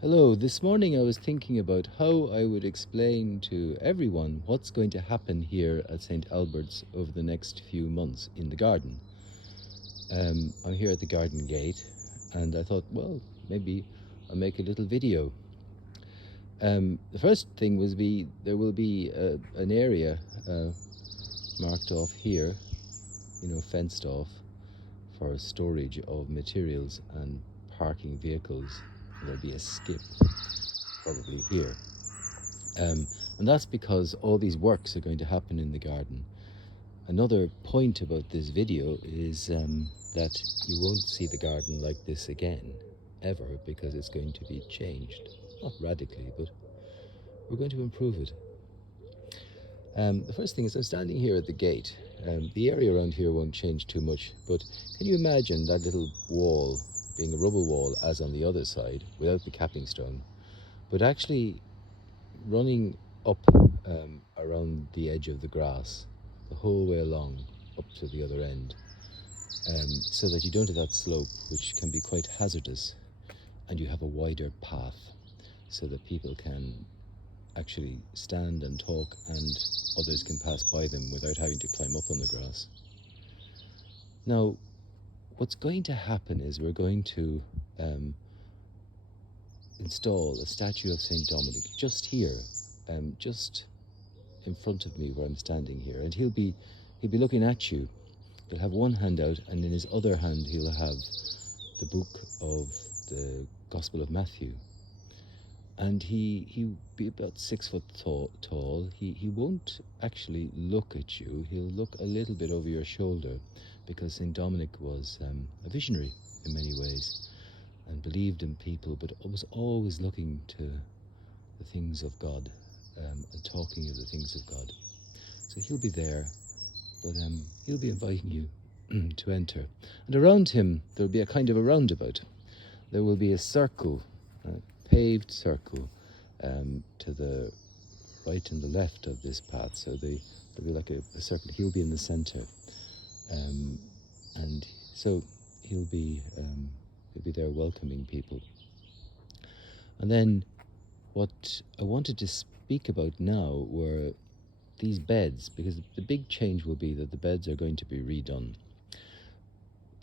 Hello, this morning I was thinking about how I would explain to everyone what's going to happen here at St. Albert's over the next few months in the garden. I'm here at the garden gate and I thought, well, maybe I'll make a little video. The first thing was there will be an area marked off here, fenced off for storage of materials and parking vehicles. There'll be a skip probably here. And that's because all these works are going to happen in the garden. Another point about this video is that you won't see the garden like this again, ever, because it's going to be changed. Not radically, but we're going to improve it. The first thing is I'm standing here at the gate. The area around here won't change too much, but can you imagine that little wall being a rubble wall as on the other side, without the capping stone, but actually running up around the edge of the grass the whole way along up to the other end, so that you don't have that slope, which can be quite hazardous, and you have a wider path so that people can actually stand and talk and others can pass by them without having to climb up on the grass. Now, what's going to happen is we're going to install a statue of St. Dominic just here, just in front of me where I'm standing here, and he'll be looking at you. He'll have one hand out, and in his other hand he'll have the book of the Gospel of Matthew. And he'll be about 6 foot tall. He won't actually look at you. He'll look a little bit over your shoulder, because St. Dominic was a visionary in many ways and believed in people, but was always looking to the things of God and talking of the things of God. So he'll be there, but he'll be inviting you to enter. And around him there'll be a kind of a roundabout. There will be a circle, a paved circle, to the right and the left of this path. So there'll be like a circle. He'll be in the centre, and so he'll be there welcoming people. And then what I wanted to speak about now were these beds, because the big change will be that the beds are going to be redone.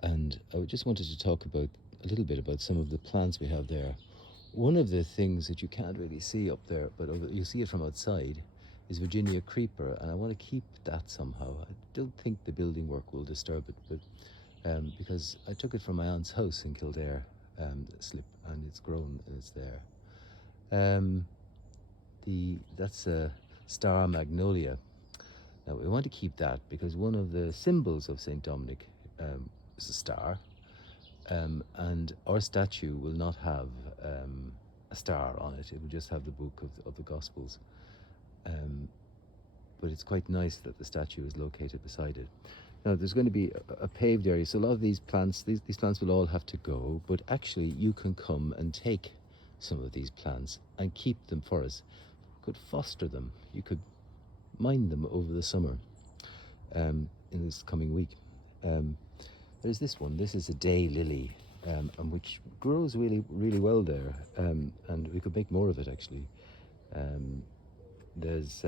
And I just wanted to talk about a little bit about some of the plants we have there. One of the things that you can't really see up there, but you see it from outside, is Virginia creeper, and I want to keep that somehow. I don't think the building work will disturb it, but because I took it from my aunt's house in Kildare, slip, and it's grown and it's there. That's a star magnolia. Now we want to keep that because one of the symbols of St. Dominic is a star, and our statue will not have a star on it. It will just have the book of the Gospels. But it's quite nice that the statue is located beside it. Now there's going to be a paved area, so a lot of these plants will all have to go, but actually you can come and take some of these plants and keep them for us. You could foster them, you could mind them over the summer, in this coming week. There's this one. This is a day lily, and which grows really, really well there, and we could make more of it actually. There's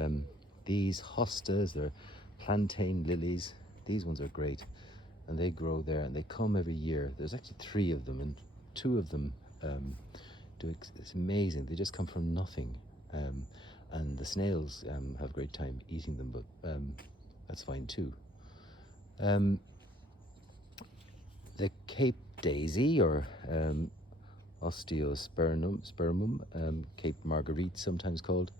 these hostas. They're plantain lilies. These ones are great, and they grow there, and they come every year. There's actually 3 of them, and 2 of them it's amazing. They just come from nothing, and the snails have a great time eating them, but that's fine too. The Cape daisy, or Osteospermum, Cape Marguerite sometimes called,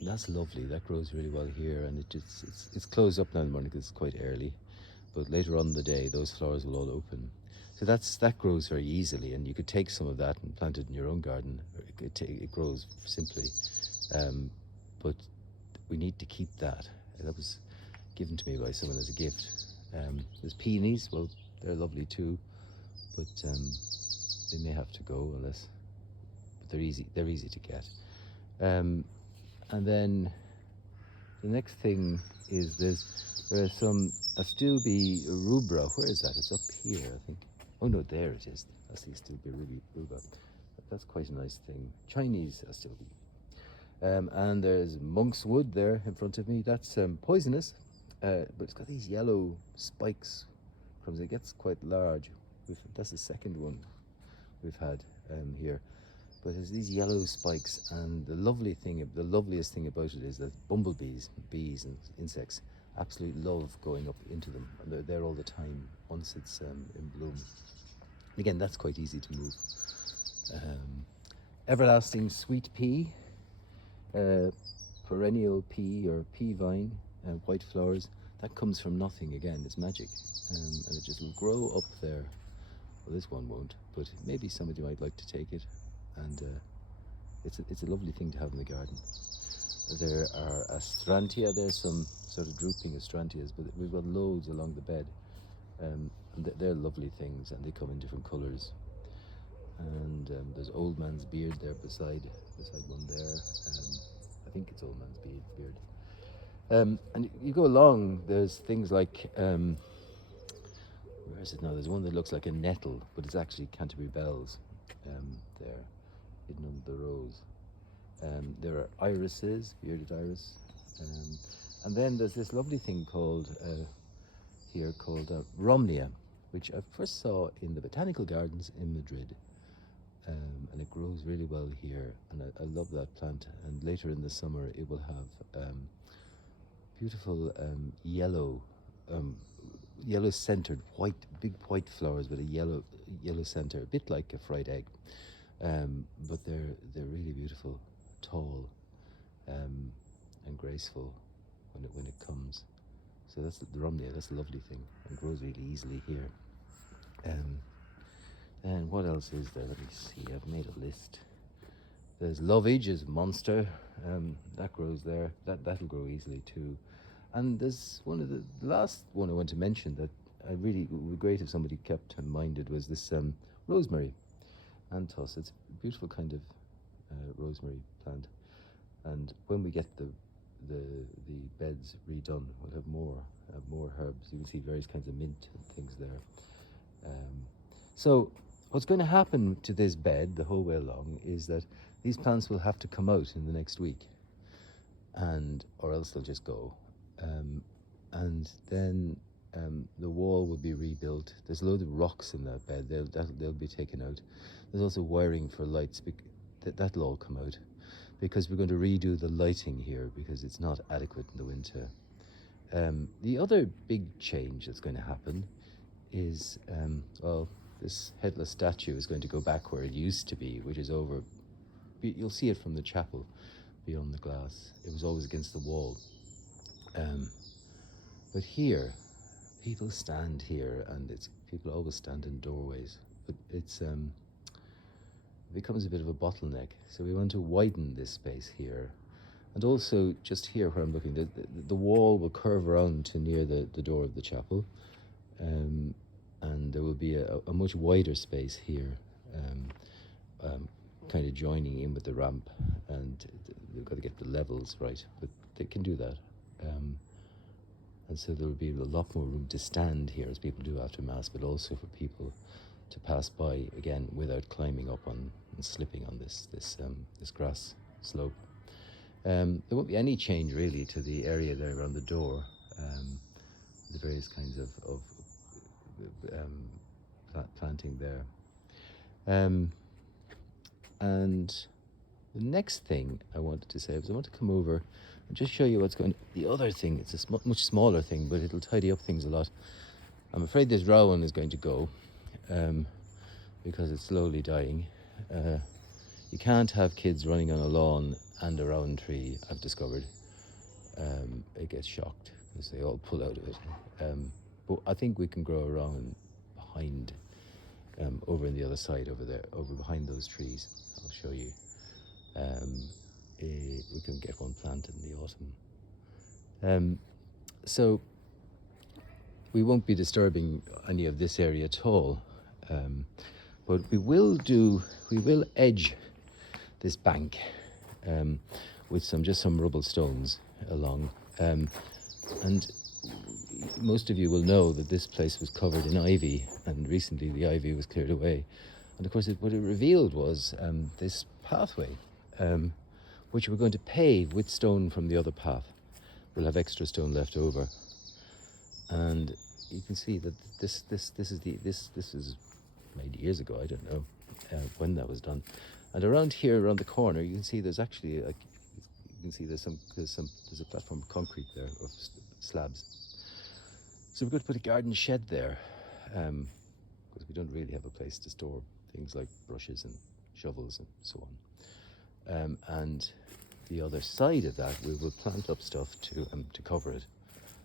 that's lovely. That grows really well here, and it's closed up now in the morning because it's quite early, but later on in the day those flowers will all open. So that grows very easily, and you could take some of that and plant it in your own garden. It grows simply, but we need to keep that. That was given to me by someone as a gift. There's peonies. Well, they're lovely too, but they may have to go but they're easy to get. And then the next thing is there's some Astilbe rubra. Where is that? It's up here, I think. Oh no, there it is. That's the Astilbe rubra. that's quite a nice thing. Chinese astilbe. And there's monk's wood there in front of me. That's poisonous, but it's got these yellow spikes. From it gets quite large. That's the second one we've had here. But there's these yellow spikes, and the loveliest thing about it is that bumblebees, bees, and insects absolutely love going up into them, and they're there all the time once it's in bloom. Again, that's quite easy to move. Everlasting sweet pea, perennial pea or pea vine, white flowers. That comes from nothing again. It's magic, and it just will grow up there. Well, this one won't, but maybe somebody might like to take it, and it's a lovely thing to have in the garden. There are astrantia. There's some sort of drooping astrantias, but we've got loads along the bed, and they're lovely things, and they come in different colours. And there's Old Man's Beard there beside one there. I think it's Old Man's Beard. And you go along, there's things like, where is it now? There's one that looks like a nettle, but it's actually Canterbury bells there, hidden under the rose. There are irises, bearded iris. And then there's this lovely thing called Romnea, which I first saw in the botanical gardens in Madrid. And it grows really well here, and I love that plant. And later in the summer it will have beautiful yellow centered big white flowers with a yellow center, a bit like a fried egg, but they're really beautiful, tall, and graceful when it comes. So that's the Romnea. That's a lovely thing, and grows really easily here. And what else is there? Let me see. I've made a list. There's lovage, is monster. That grows there. That'll grow easily too. And there's one of the last one I want to mention that I really would be great if somebody kept in mind. It was this rosemary, anthos. It's a beautiful kind of rosemary plant. And when we get the beds redone, we'll have more herbs. You can see various kinds of mint and things there. So what's going to happen to this bed the whole way along is that these plants will have to come out in the next week, or else they'll just go. And then the wall will be rebuilt. There's a load of rocks in that bed. They'll be taken out. There's also wiring for lights. That'll all come out, because we're going to redo the lighting here because it's not adequate in the winter. The other big change that's going to happen is, this headless statue is going to go back where it used to be, which is over. You'll see it from the chapel beyond the glass. It was always against the wall. But here, people stand here, and people always stand in doorways. But it becomes a bit of a bottleneck. So we want to widen this space here. And also, just here where I'm looking, the wall will curve around to near the door of the chapel. And there will be a much wider space here, kind of joining in with the ramp, and they've got to get the levels right, but they can do that. And so there will be a lot more room to stand here, as people do after Mass, but also for people to pass by, again, without climbing up on and slipping on this grass slope. There won't be any change really to the area there around the door, the various kinds of planting there. And the next thing I wanted to say was I want to come over and just show you what's going on. The other thing, it's a much smaller thing, but it'll tidy up things a lot. I'm afraid this rowan is going to go because it's slowly dying. You can't have kids running on a lawn and a rowan tree, I've discovered. It gets shocked because they all pull out of it. But I think we can grow a rowan behind, over on the other side, over there, over behind those trees. I'll show you. We can get one planted in the autumn. So we won't be disturbing any of this area at all, but we will edge this bank with just some rubble stones along, and most of you will know that this place was covered in ivy, and recently the ivy was cleared away. And of course, what it revealed was this pathway, which we're going to pave with stone from the other path. We'll have extra stone left over, and you can see that this is made years ago. I don't know when that was done. And around here, around the corner, you can see there's actually you can see there's a platform of concrete there of slabs. So we're going to put a garden shed there, because we don't really have a place to store things like brushes and shovels and so on. And the other side of that, we will plant up stuff to cover it.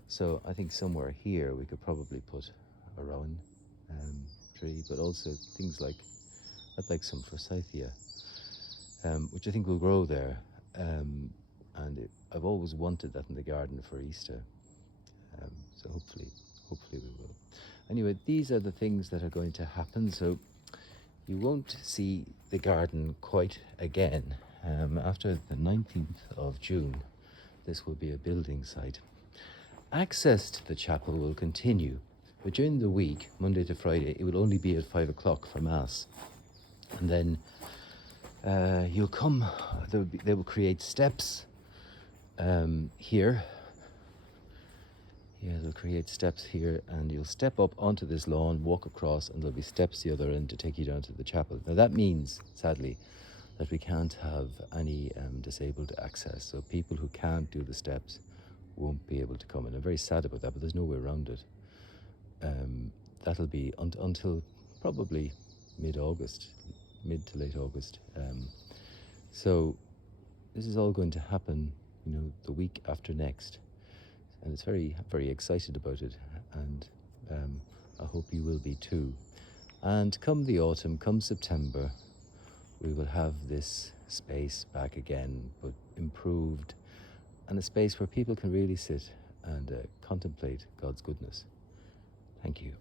So I think somewhere here we could probably put a rowan tree, but also things like, I'd like some forsythia, which I think will grow there. I've always wanted that in the garden for Easter. So hopefully we will. Anyway, these are the things that are going to happen. So you won't see the garden quite again. After the 19th of June, this will be a building site. Access to the chapel will continue, but during the week, Monday to Friday, it will only be at 5 o'clock for Mass. And then you'll come, they will create steps here. Yeah, they'll create steps here, and you'll step up onto this lawn, walk across, and there'll be steps the other end to take you down to the chapel. Now that means, sadly, that we can't have any disabled access. So people who can't do the steps won't be able to come. And I'm very sad about that, but there's no way around it. That'll be until probably mid to late August. So this is all going to happen, the week after next. And it's very, very excited about it. And I hope you will be too. And come the autumn, come September, we will have this space back again, but improved, and a space where people can really sit and contemplate God's goodness. Thank you.